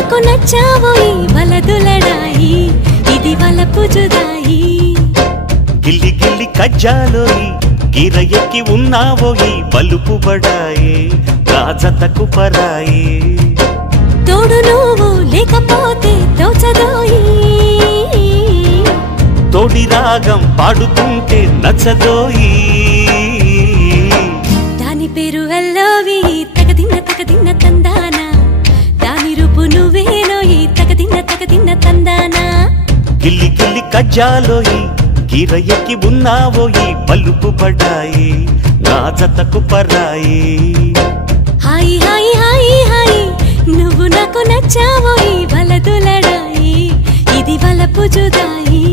నాకు నచ్చావోయి వలదులడాయి ఇది వలపు జుదాయి గిల్లి గిల్లి కజ్జాలోయి గిర ఎక్కి ఉన్నావోయి బలుపు బడాయి రాజతకు పరాయి తోడు నువ్వు లేకపోతే తోచదోయి తోడి రాగం పాడుతుంటే నచ్చదోయి దాని పేరు అల్లోవి తగదిన్న తందానా దాని రూపు నువ్వేనోయి తగదిన్న తందానా గిల్లి గిల్లి కజ్జాలోయి గిర ఎక్కి ఉన్నావోయి బలుపు బడాయి రాజతకు పరాయి హాయి హాయి హాయి హాయి నువ్వు నాకు నచ్చావోయి వలదులడాయి ఇది వలపు జుదాయి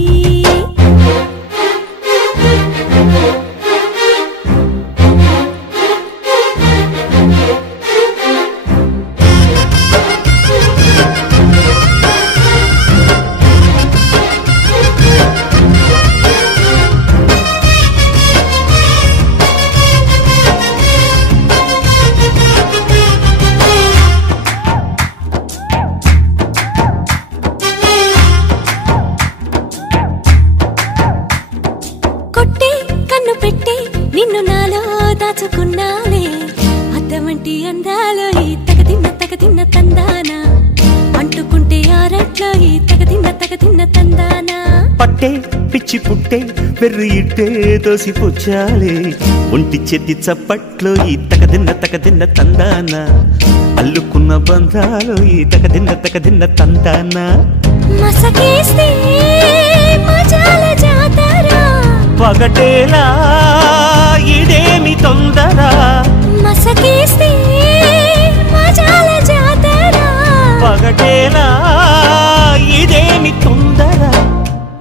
కొట్టే కన్ను పెట్టే నిన్ను నాలో దాచుకున్నాలే అద్దమంటి అందాలో ఈ తగదిన్న తందానా అంటుకుంటే ఆరట్లో ఈ తగదిన్న తందానా పట్టే పిచ్చి పుట్టే వెర్రి ఇట్టే దోసి పుచ్చాలే ఒంటి చేతి చప్పట్లో ఈ తగదిన్న తందాన అల్లుకున్న బంధాలు ఈ తగదిన్న తందాన మసకేస్తే మజాల జాతరా పగటేలా ఇదేమి తొందర మసకేస్తే మజాల జాతరా పగటేలా ఇదేమి తొందర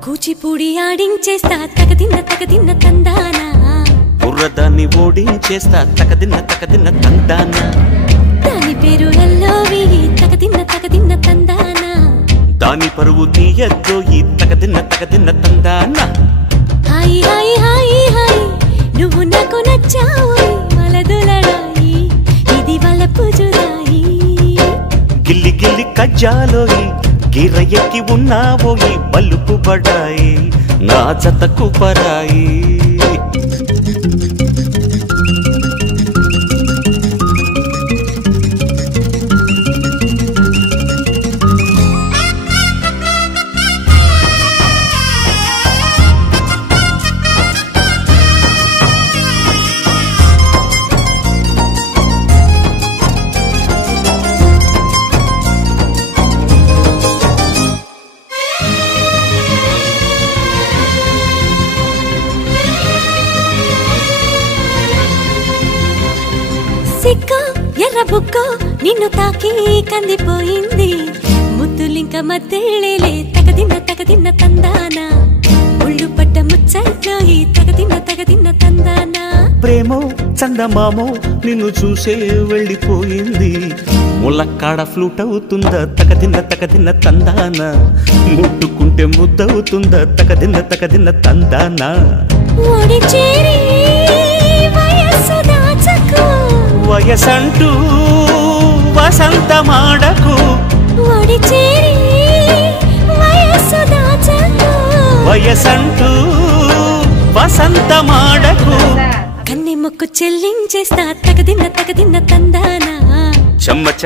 కూచిపూడి ఆడించేస్తా తగదిన్న తందానా బుర్రదాన్ని ఓడించేస్తా తగదిన్న తందాన దాని పేరు ఎల్లోవి తగదిన్న తందానా దాని పరువు తీయద్దో ఈ తగదిన్న తందాన హాయి హాయి హాయి హాయి నువ్వు నాకు నచ్చావోయి వలదులడాయి ఇది వలపు జుదాయి గిల్లి గిల్లి కజ్జాలోయి గిర ఎక్కి ఉన్నావోయి బలుపు బడాయి నా జతకు పరాయి సిక్కు ఎర్ర బుక్కు నిన్ను తాకి కందిపోయింది ముద్దులింక మధ్యలేలే తగదిన్న తందానా ముళ్ళు పడ్డ ముచ్చట్లో ఈ తగదిన్న తందానా ప్రేమో చందమామో నిన్ను చూసే వెళ్ళిపోయింది ములక్కాడ ఫ్లూట్ అవుతుందా తగదిన్న తందాన ముట్టుకుంటే ముద్దవుతుందా తగదిన్న తందాన ఓడి చేరి వయస్సు దాచకు వయసంటూ వసంతమాడకు ఓడి చేరి వయస్సు దాచకు వయసంటూ వసంతమాడకు కన్నె మొక్కు చెల్లించేస్తా తగదిన్న తందానా చెమ్మచ